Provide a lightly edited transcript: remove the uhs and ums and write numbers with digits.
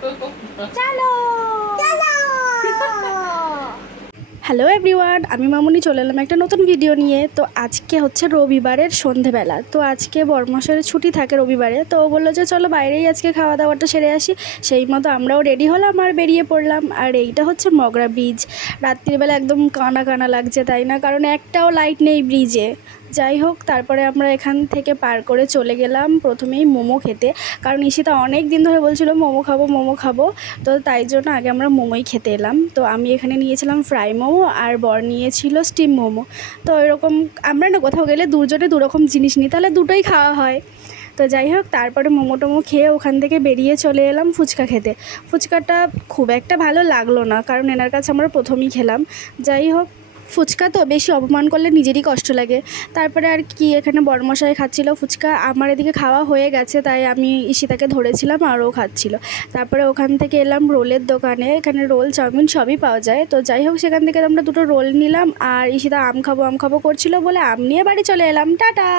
চলো hello everyone, আমি মামুনি চলে এলাম একটা নতুন ভিডিও নিয়ে। তো আজকে হচ্ছে রবিবারের সন্ধেবেলা। তো আজকে বরমশাইয়ের ছুটি থাকে রবিবারে, তো ও বললো যে চলো বাইরেই আজকে খাওয়া দাওয়াটা সেরে আসি। সেই মতো আমরাও রেডি হলাম আর বেরিয়ে পড়লাম। আর এইটা হচ্ছে মগরা ব্রিজ। রাত্রিবেলা একদম কানা কানা লাগছে, তাই না? কারণ একটাও লাইট নেই ব্রিজে। যাই হোক, তারপরে আমরা এখান থেকে পার করে চলে গেলাম প্রথমেই মোমো খেতে। কারণ ঈশিতা অনেক দিন ধরে বলছিল মোমো খাবো মোমো খাবো। তো তাই জন্য আগে আমরা মোমোই খেতে এলাম। তো আমি এখানে নিয়েছিলাম ফ্রাই মোমো আর বর নিয়েছিল স্টিম মোমো। তো এরকম আমরা না কোথাও গেলে দুজনে দুরকম জিনিস নিই, তাহলে দুটোই খাওয়া হয়। তো যাই হোক, তারপরে মোমো টোমো খেয়ে ওখান থেকে বেরিয়ে চলে এলাম ফুচকা খেতে। ফুচকাটা খুব একটা ভালো লাগলো না, কারণ এনার কাছে আমরা প্রথমেই খেলাম। যাই হোক, ফুচকা তো বেশি অপমান করলে নিজেরই কষ্ট লাগে। তারপরে আর কি, এখানে বড়মশাই খাচ্ছিল ফুচকা, আমার এদিকে খাওয়া হয়ে গেছে, তাই আমি ঈশিতাকে ধরেছিলাম আর ও খাচ্ছিল। তারপরে ওখান থেকে এলাম রোলের দোকানে। এখানে রোল চাউমিন সবই পাওয়া যায়। তো যাই হোক, সেখান থেকে আমরা দুটো রোল নিলাম আর ঈশিতা আম খাবো করছিল বলে আম নিয়ে বাড়ি চলে এলাম। টাটা।